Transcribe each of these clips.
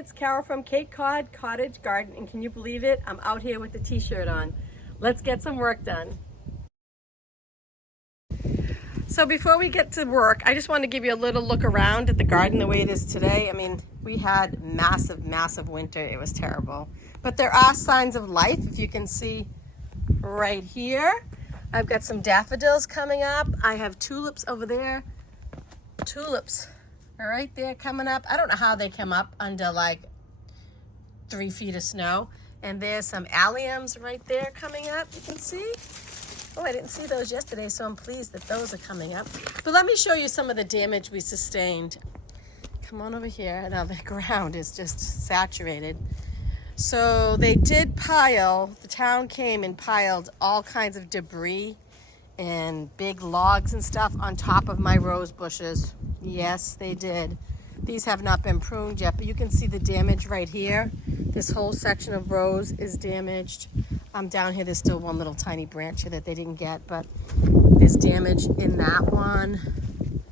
it's Carol from Cape Cod Cottage Garden, and can you believe it? I'm out here with the t-shirt on. Let's get some work done. So before we get to work, I just want to give you a little look around at the garden the way it is today. I mean, we had massive winter. It was terrible. But there are signs of life, if you can see right here. I've got some daffodils coming up. I have tulips over there. Tulips are right there coming up. I don't know how they come up under like 3 feet of snow. And there's some alliums right there coming up, you can see. Oh, I didn't see those yesterday, so I'm pleased that those are coming up. But let me show you some of the damage we sustained. Come on over here. Now the ground is just saturated. So they did pile, the town came and piled all kinds of debris and big logs and stuff on top of my rose bushes. Yes, they did. These have not been pruned yet, but you can see the damage right here. This whole section of rose is damaged. Down here, there's still one little tiny branch here that they didn't get, but there's damage in that one.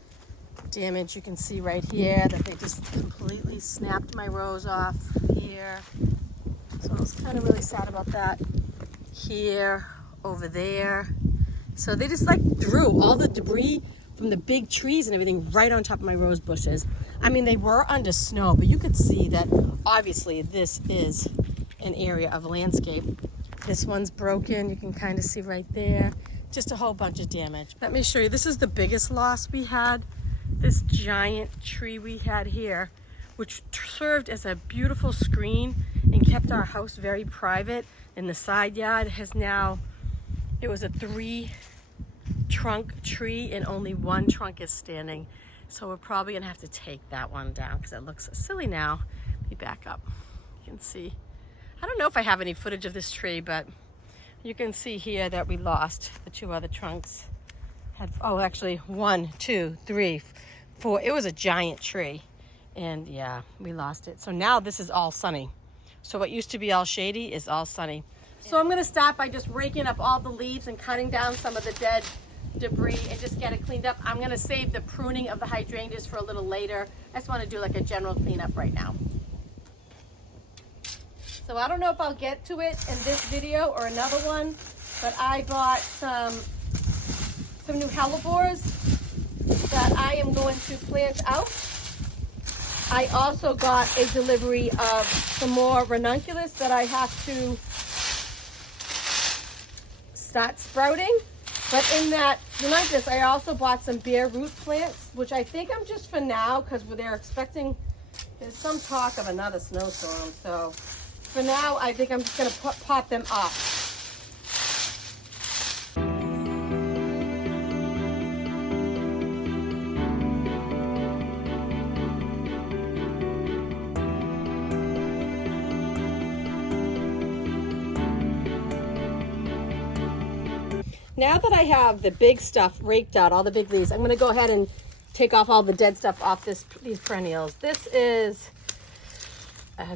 Damage you can see right here that they just completely snapped my rose off here. So I was kind of really sad about that. Here, over there. So they just like threw all the debris from the big trees and everything right on top of my rose bushes. I mean, they were under snow, but you could see that obviously this is an area of landscape. This one's broken, you can kind of see right there. Just a whole bunch of damage. Let me show you, this is the biggest loss we had. This giant tree we had here, which served as a beautiful screen and kept our house very private. And the side yard has now, it was a 3-trunk tree and only 1 trunk is standing. So we're probably gonna have to take that one down because it looks silly now. Let me back up. You can see, I don't know if I have any footage of this tree, but you can see here that we lost the 2 other trunks. Oh, actually 1, 2, 3, 4. It was a giant tree. And yeah, we lost it. So now this is all sunny. So what used to be all shady is all sunny. So I'm gonna start by just raking up all the leaves and cutting down some of the dead debris and just get it cleaned up. I'm gonna save the pruning of the hydrangeas for a little later. I just wanna do like a general cleanup right now. So I don't know if I'll get to it in this video or another one, but I bought some new Hellebores that I am going to plant out. I also got a delivery of some more ranunculus that I have to start sprouting. But in that ranunculus, I also bought some bare root plants, which I think I'm just for now because they're expecting, there's some talk of another snowstorm. So for now, I think I'm just going to pop them off. Now that I have the big stuff raked out, all the big leaves, I'm going to go ahead and take off all the dead stuff off these perennials. This is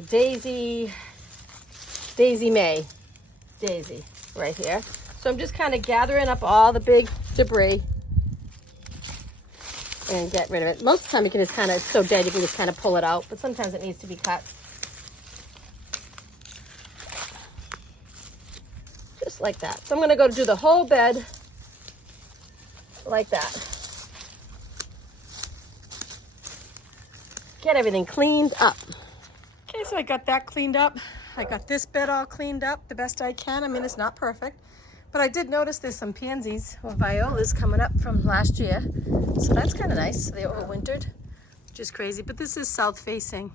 Daisy May daisy right here. So I'm just kind of gathering up all the big debris and get rid of it. Most of the time you can just kind of, it's so dead you can just kind of pull it out, but sometimes it needs to be cut. Just like that. So I'm going to go do the whole bed like that. Get everything cleaned up. Okay, so I got that cleaned up. I got this bed all cleaned up the best I can. I mean, it's not perfect, but I did notice there's some pansies or violas coming up from last year. So that's kind of nice. They overwintered, which is crazy, but this is south facing.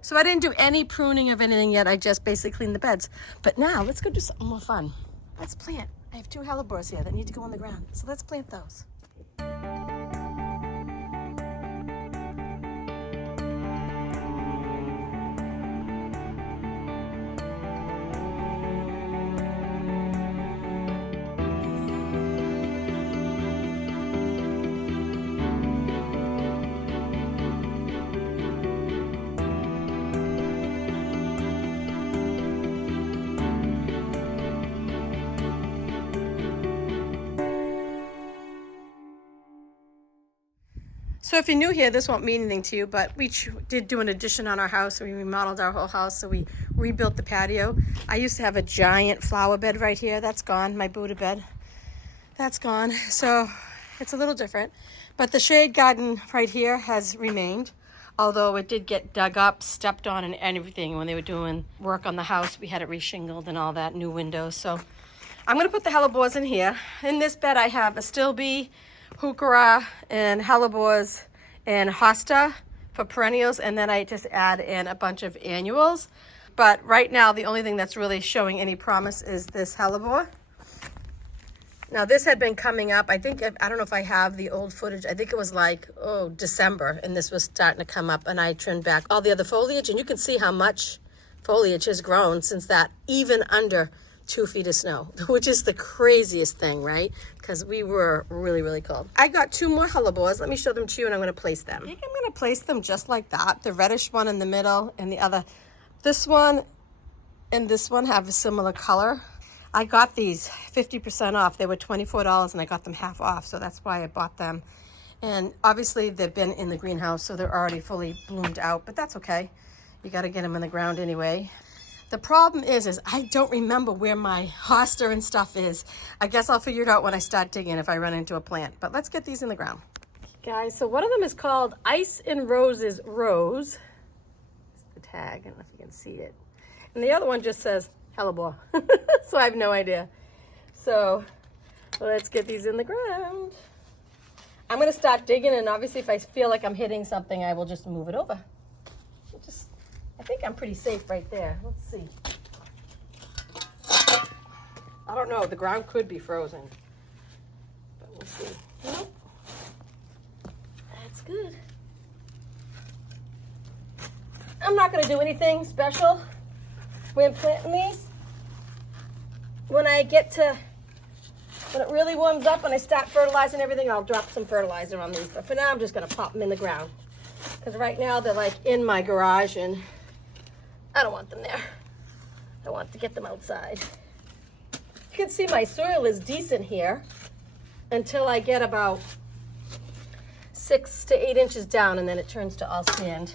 So I didn't do any pruning of anything yet. I just basically cleaned the beds. But now let's go do something more fun. Let's plant. I have 2 hellebores here that need to go on the ground. So let's plant those. So if you're new here, this won't mean anything to you, but we did do an addition on our house. We remodeled our whole house, so we rebuilt the patio. I used to have a giant flower bed right here. That's gone, my Buddha bed. That's gone, so it's a little different. But the shade garden right here has remained, although it did get dug up, stepped on, and everything. When they were doing work on the house, we had it reshingled and all that, new windows. So I'm gonna put the hellebores in here. In this bed, I have a stilbea, heuchera, and hellebores, and hosta for perennials, and then I just add in a bunch of annuals. But right now, the only thing that's really showing any promise is this hellebore. Now this had been coming up, I don't know if I have the old footage. I think it was like, December, and this was starting to come up, and I trimmed back all the other foliage, and you can see how much foliage has grown since that, even under 2 feet of snow, which is the craziest thing, right? Because we were really, really cold. I got 2 more hellebores. Let me show them to you, and I'm gonna place them. I think I'm gonna place them just like that. The reddish one in the middle, and the other. This one and this one have a similar color. I got these 50% off. They were $24 and I got them half off. So that's why I bought them. And obviously they've been in the greenhouse, so they're already fully bloomed out, but that's okay. You got to get them in the ground anyway. The problem is I don't remember where my hosta and stuff is. I guess I'll figure it out when I start digging if I run into a plant, but let's get these in the ground. Guys, so one of them is called Ice and Roses Rose. It's the tag, I don't know if you can see it. And the other one just says hellebore. So I have no idea. So let's get these in the ground. I'm going to start digging, and obviously if I feel like I'm hitting something, I will just move it over. I think I'm pretty safe right there. Let's see. I don't know. The ground could be frozen. But we'll see. Nope. That's good. I'm not going to do anything special when planting these. When it really warms up and I start fertilizing everything, I'll drop some fertilizer on these. But for now, I'm just going to pop them in the ground. Because right now, they're like in my garage, and I don't want them there. I want to get them outside. You can see my soil is decent here until I get about 6 to 8 inches down, and then it turns to all sand.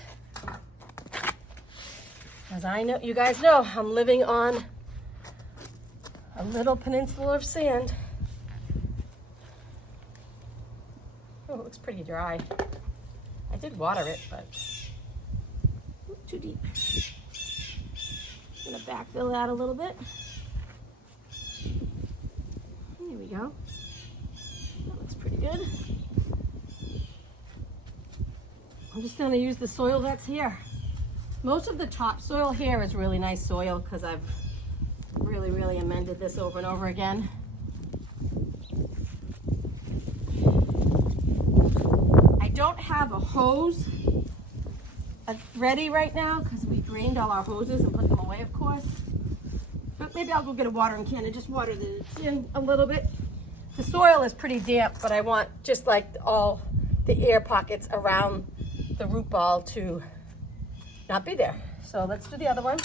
As I know, you guys know, I'm living on a little peninsula of sand. Oh, it looks pretty dry. I did water it, but too deep. I'm gonna backfill that a little bit. There we go. That looks pretty good. I'm just gonna use the soil that's here. Most of the topsoil here is really nice soil because I've really amended this over and over again. I don't have a hose ready right now because we drained all our hoses and put them away, of course. But maybe I'll go get a watering can and just water this in a little bit. The soil is pretty damp, but I want just like all the air pockets around the root ball to not be there. So let's do the other one,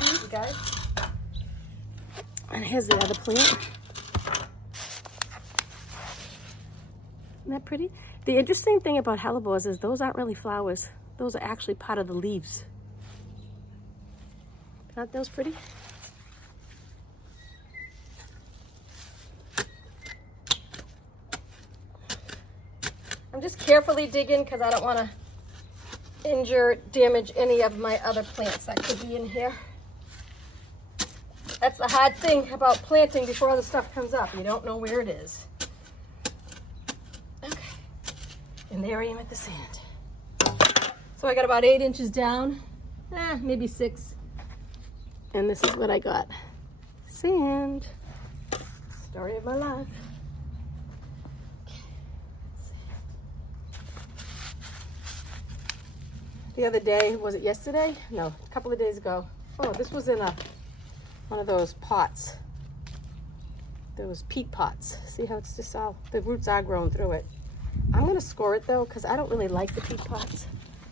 you guys. And here's the other plant. Isn't that pretty? The interesting thing about hellebores is those aren't really flowers. Those are actually part of the leaves. Aren't those pretty? I'm just carefully digging because I don't want to damage any of my other plants that could be in here. That's the hard thing about planting before all the stuff comes up. You don't know where it is. Okay. And there I am at the sand. So I got about 8 inches down, maybe 6. And this is what I got. Sand. Story of my life. Okay. Let's see. The other day, was it yesterday? No, a couple of days ago. Oh, this was in one of those pots. Those peat pots. See how it's just all, the roots are growing through it. I'm gonna score it though, because I don't really like the peat pots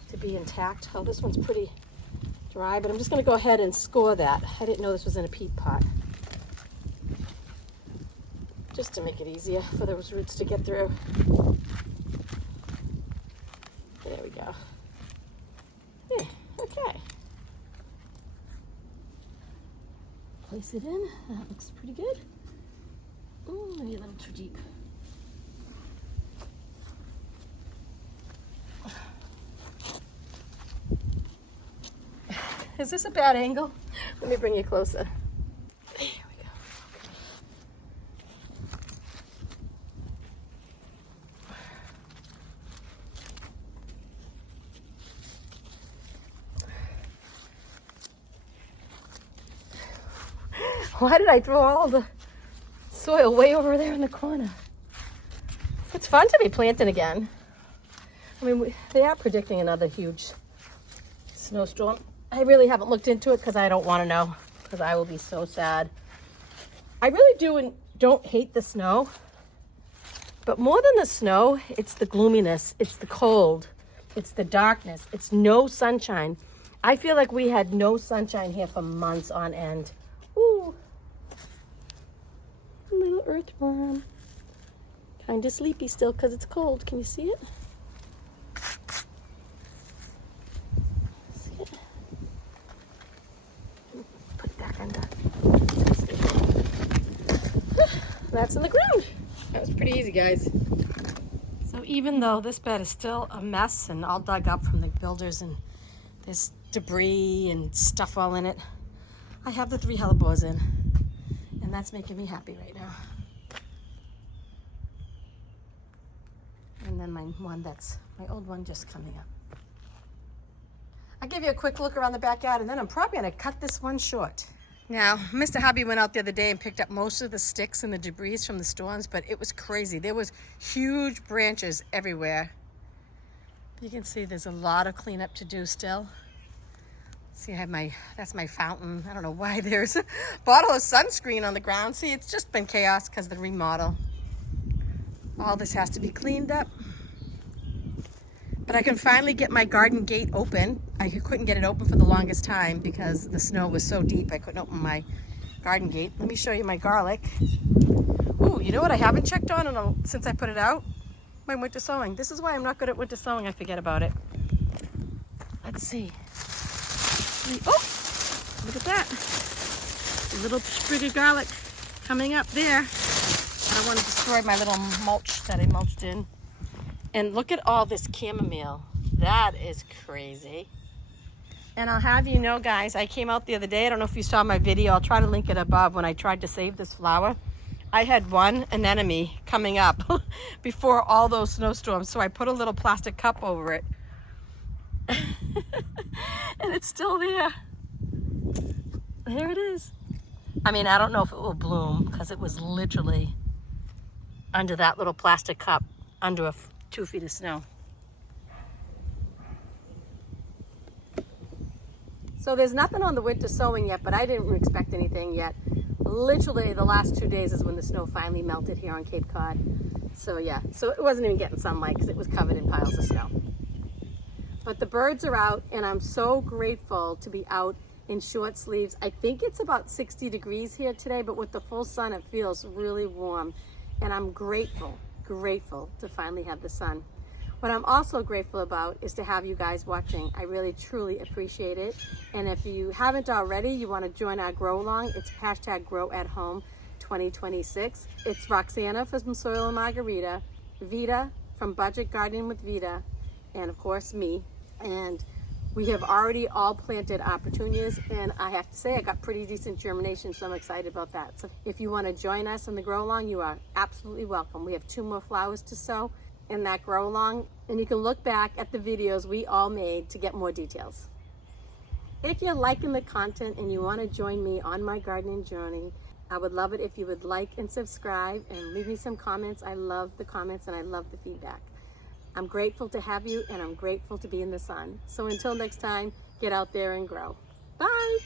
to be intact. Oh, this one's pretty dry, but I'm just gonna go ahead and score that. I didn't know this was in a peat pot. Just to make it easier for those roots to get through. go. Yeah, okay. Place it in. That looks pretty good. Oh, maybe a little too deep. Is this a bad angle? Let me bring you closer. There we go. Why did I throw all the soil way over there in the corner? It's fun to be planting again. I mean, they are predicting another huge snowstorm. I really haven't looked into it because I don't want to know, because I will be so sad. I really don't hate the snow, but more than the snow, it's the gloominess, it's the cold, it's the darkness, it's no sunshine. I feel like we had no sunshine here for months on end. Ooh. A little earthworm. Kind of sleepy still because it's cold. Can you see it? See it? Put it back under. That's in the ground. That was pretty easy, guys. So even though this bed is still a mess and all dug up from the builders and there's debris and stuff all in it, I have the 3 hellebores in. And that's making me happy right now. And then my old one just coming up. I'll give you a quick look around the backyard and then I'm probably gonna cut this one short. Now, Mr. Hubby went out the other day and picked up most of the sticks and the debris from the storms, but it was crazy. There was huge branches everywhere. You can see there's a lot of cleanup to do still. See, I have that's my fountain. I don't know why there's a bottle of sunscreen on the ground. See, it's just been chaos because of the remodel. All this has to be cleaned up. But I can finally get my garden gate open. I couldn't get it open for the longest time because the snow was so deep I couldn't open my garden gate. Let me show you my garlic. Ooh, you know what I haven't checked on since I put it out? My winter sowing. This is why I'm not good at winter sowing. I forget about it. Let's see. Oh, look at that. A little sprig of garlic coming up there. I don't want to destroy my little mulch that I mulched in. And look at all this chamomile. That is crazy. And I'll have you know, guys, I came out the other day. I don't know if you saw my video. I'll try to link it above when I tried to save this flower. I had one anemone coming up before all those snowstorms. So I put a little plastic cup over it. And it's still there. There it is. I mean, I don't know if it will bloom because it was literally under that little plastic cup under 2 feet of snow. So there's nothing on the winter sowing yet, but I didn't expect anything yet. Literally the last 2 days is when the snow finally melted here on Cape Cod. So yeah, so it wasn't even getting sunlight because it was covered in piles of snow. But the birds are out and I'm so grateful to be out in short sleeves. I think it's about 60 degrees here today, but with the full sun, it feels really warm. And I'm grateful to finally have the sun. What I'm also grateful about is to have you guys watching. I really, truly appreciate it. And if you haven't already, you want to join our Grow Along, it's #GrowAtHome 2026. It's Roxana from Soil and Margarita, Vita from Budget Gardening with Vita, and of course me. And we have already all planted our petunias, and I have to say I got pretty decent germination, so I'm excited about that. So if you want to join us on the Grow Along, you are absolutely welcome. We have 2 more flowers to sow in that Grow Along, and you can look back at the videos we all made to get more details. If you're liking the content and you want to join me on my gardening journey, I would love it if you would like and subscribe and leave me some comments. I love the comments and I love the feedback. I'm grateful to have you, and I'm grateful to be in the sun. So until next time, get out there and grow. Bye.